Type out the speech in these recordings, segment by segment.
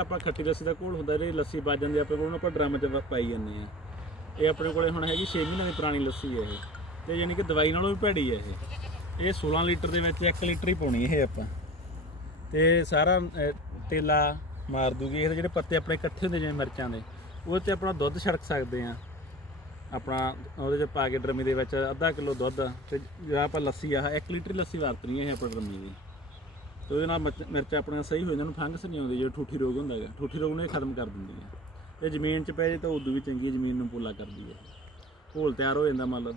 ਆਪਾਂ ਖੱਟੀ ਲੱਸੀ ਦਾ ਘੋਲ ਹੁੰਦਾ, ਜਿਹੜੀ ਲੱਸੀ ਵੱਜ ਜਾਂਦੀ ਆ ਆਪਣੇ ਕੋਲ ਉਹਨੂੰ ਆਪਾਂ ਡਰਮ 'ਚ ਪਾਈ ਜਾਂਦੇ ਆ। ਇਹ ਆਪਣੇ ਕੋਲੇ ਹੁਣ ਹੈਗੀ 6 ਮਹੀਨੇ ਦੀ ਪੁਰਾਣੀ ਲੱਸੀ ਹੈ ਇਹ। ਤੇ ਯਾਨੀ ਕਿ ਦਵਾਈ ਨਾਲੋਂ ਵੀ ਭੈੜੀ ਹੈ ਇਹ। ਇਹ 16 ਲੀਟਰ ਦੇ ਵਿੱਚ 1 ਲੀਟਰ ਹੀ ਪਾਉਣੀ ਇਹ ਆਪਾਂ। ਤੇ ਸਾਰਾ ਤੇਲਾ ਮਾਰ ਦੂਗੀ, ਇਹਦੇ ਜਿਹੜੇ ਪੱਤੇ ਆਪਣੇ ਇਕੱਠੇ ਹੁੰਦੇ ਜਿਵੇਂ ਮਿਰਚਾਂ ਦੇ, ਉਹਦੇ 'ਚ ਆਪਣਾ ਦੁੱਧ ਛੜਕ ਸਕਦੇ ਆ। ਆਪਣਾ ਉਹਦੇ 'ਚ ਪਾ ਕੇ ਡਰਮੀ ਦੇ ਵਿੱਚ ਅੱਧਾ ਕਿਲੋ ਦੁੱਧ ਤੇ ਜਿਹੜਾ ਆਪਾਂ ਲੱਸੀ ਆ 1 ਲੀਟਰ ਹੀ ਲੱਸੀ ਵਰਤਣੀ ਹੈ ਇਹ ਆਪਾਂ ਡਰਮੀ ਦੀ। ਤੇ ਉਹਦੇ ਨਾਲ ਮਿਰਚ- ਮਿਰਚਾਂ ਆਪਣੀਆਂ ਸਹੀ ਹੋ ਜਾਂਦੀਆਂ ਨੂੰ ਫੰਗਸ ਨਹੀਂ ਆਉਂਦੀ ਜੋ ਠੂਠੀ ਰੋਗ ਹੁੰਦਾ ਹੈਗਾ। ਠੂਠੀ ਰੋਗ ਨੂੰ ਇਹ ਖਤਮ ਕਰ ਦਿੰਦੀ ਹੈ। ਤੇ ਜ਼ਮੀਨ 'ਚ ਪੈ ਜੇ ਤਾਂ ਉਦੋਂ ਵੀ ਚੰਗੀ ਜ਼ਮੀਨ ਨੂੰ ਪੋਲਾ ਕਰਦੀ ਹੈ। ਘੋਲ ਤਿਆਰ ਹੋ ਜਾਂਦਾ ਮੰਨ ਲਓ।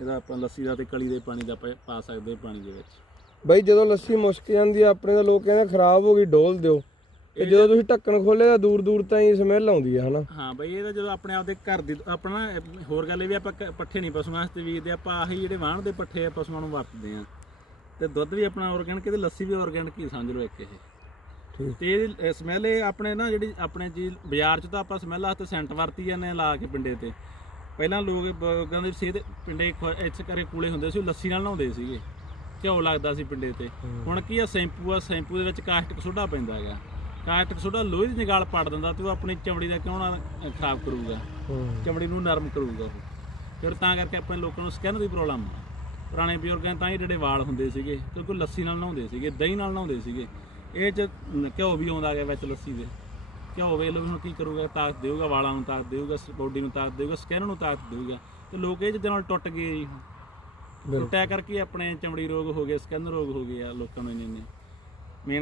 ਇਹਦਾ ਆਪਾਂ ਲੱਸੀ ਦਾ ਤੇ ਕਲੀ ਦੇ ਪਾਣੀ ਦਾ ਆਪਾਂ ਪਾ ਸਕਦੇ ਹਾਂ ਪਾਣੀ ਦੇ ਵਿੱਚ। ਬਈ ਜਦੋਂ ਲੱਸੀ ਮੁਸ਼ਕ ਜਾਂਦੀ ਆ ਆਪਣੇ ਤਾਂ ਲੋਕ ਕਹਿੰਦੇ ਖਰਾਬ ਹੋ ਗਈ ਡੋਲ ਦਿਓ। ਤੇ ਜਦੋਂ ਤੁਸੀਂ ਢੱਕਣ ਖੋਲੇ ਤਾਂ ਦੂਰ ਦੂਰ ਤਾਈਂ ਸਮੈਲ ਆਉਂਦੀ ਆ ਹਨਾ? ਹਾਂ ਬਈ ਇਹ ਤਾਂ ਜਦੋਂ ਆਪਣੇ ਆਪਦੇ ਘਰ ਦੀ ਆਪਣਾ ਅਹ, ਹੋਰ ਗੱਲ ਇਹ ਵੀ ਆਪਾਂ ਕ- ਪੱਠੇ ਨਹੀਂ ਪਸ਼ੂਆਂ ਵਾਸਤੇ ਬੀਜਦੇ ਆਪਾਂ ਆਹੀ ਜਿਹੜੇ ਵਾਹਣ ਦੇ ਪੱਠੇ ਆ ਪਸ਼ੂਆਂ ਨੂੰ ਵਰਤਦੇ ਆ ਤੇ ਦੁੱਧ ਵੀ ਆਪਣਾ ਆਰਗੈਨਿਕ ਤੇ ਲੱਸੀ ਵੀ ਆਰਗੈਨਿਕ ਹੀ ਸਮਝ ਲਓ ਇੱਕ ਇਹ। ਤੇ ਸਮੈਲ ਇਹ ਆਪਣੇ ਨਾ ਜਿਹੜੀ ਆਪਣੇ ਚੀਜ਼ ਬਾਜ਼ਾਰ 'ਚ ਤਾਂ ਆਪਾਂ ਸਮੈਲ ਵਾਸਤੇ ਸੈਂਟ ਵਰਤੀ ਜਾਂਦੇ ਆ ਲਾ ਕੇ ਪਿੰਡੇ ਤੇ। ਪਹਿਲਾਂ ਲੋਕ ਕਹਿੰਦੇ ਸੀ ਇਹਦੇ ਪਿੰਡੇ ਇੱਥੇ ਕਰੇ ਕੂਲੇ ਹੁੰਦੇ ਸੀ ਉਹ ਲੱਸੀ ਨਾਲ ਨਹਾਉਂਦੇ ਸੀਗੇ। ਘਿਓ ਲੱਗਦਾ ਸੀ ਪਿੰਡੇ ਤੇ। ਹੁਣ ਕੀ ਆ ਸ਼ੈਂਪੂ ਆ ਸ਼ੈਂਪੂ ਦੇ ਵਿੱਚ ਕਾਸਟਿਕ ਸੋਡਾ ਪੈਂਦਾ ਹੈਗਾ। ਕਾਸਟਿਕ ਸੋਡਾ ਲੋਹੇ ਦੀ ਨਿਗਾਲ ਪੜ ਦਿੰਦਾ ਤੇ ਉਹ ਆਪਣੀ ਚਮੜੀ ਦਾ ਕਿਉਂ ਨਾ ਖਰਾਬ ਕਰੂਗਾ। ਚਮੜੀ ਨੂੰ ਨਰਮ ਕਰੂਗਾ ਉਹ। ਫਿਰ ਤਾਂ ਕਰਕੇ ਆਪਣੇ ਲੋਕਾਂ ਨੂੰ ਸਕਿਨ ਦੀ ਪ੍ਰੋਬਲਮ ਆ। ਪੁਰਾਣੇ ਬਜ਼ੁਰਗਾਂ ਤਾਂ ਹੀ ਜਿਹੜੇ ਵਾਲ ਹੁੰਦੇ ਸੀਗੇ ਕਿਉਂਕਿ ਲੱਸੀ ਨਾਲ ਨਹਾਉਂਦੇ ਸੀਗੇ ਦਹੀਂ ਨਾਲ ਨਹਾਉਂਦੇ ਸੀਗੇ। ਇਹ ਚ ਘਿਓ ਵੀ ਆਉਂਦਾ ਗਿਆ ਵਿੱਚ ਲੱਸੀ ਦੇ। ਘਿਓ ਵੇਖ ਲਓ ਵੀ ਹੁਣ ਕੀ ਕਰੂਗਾ ਤਾਕਤ ਦੇਊਗਾ ਵਾਲਾਂ ਨੂੰ ਤਾਕਤ ਦੇਊਗਾ ਬੋਡੀ ਨੂੰ ਤਾਕਤ ਦੇਊਗਾ ਸਕਿਨ ਨੂੰ ਤਾਕਤ ਦੇਊਗਾ। ਤੇ ਲੋਕ ਇਹ ਜਿਹਦੇ ਨਾਲ ਟੁੱਟ ਗਏ ਜੀ ਟੁੱਟਿਆ ਕਰਕੇ ਆਪਣੇ ਚਮੜੀ ਰੋਗ ਹੋ ਗਏ ਸਕਿਨ ਰੋਗ ਹੋ ਗਏ ਆ ਲੋਕਾਂ ਨੂੰ ਇੰਨੇ ਇੰਨੇ।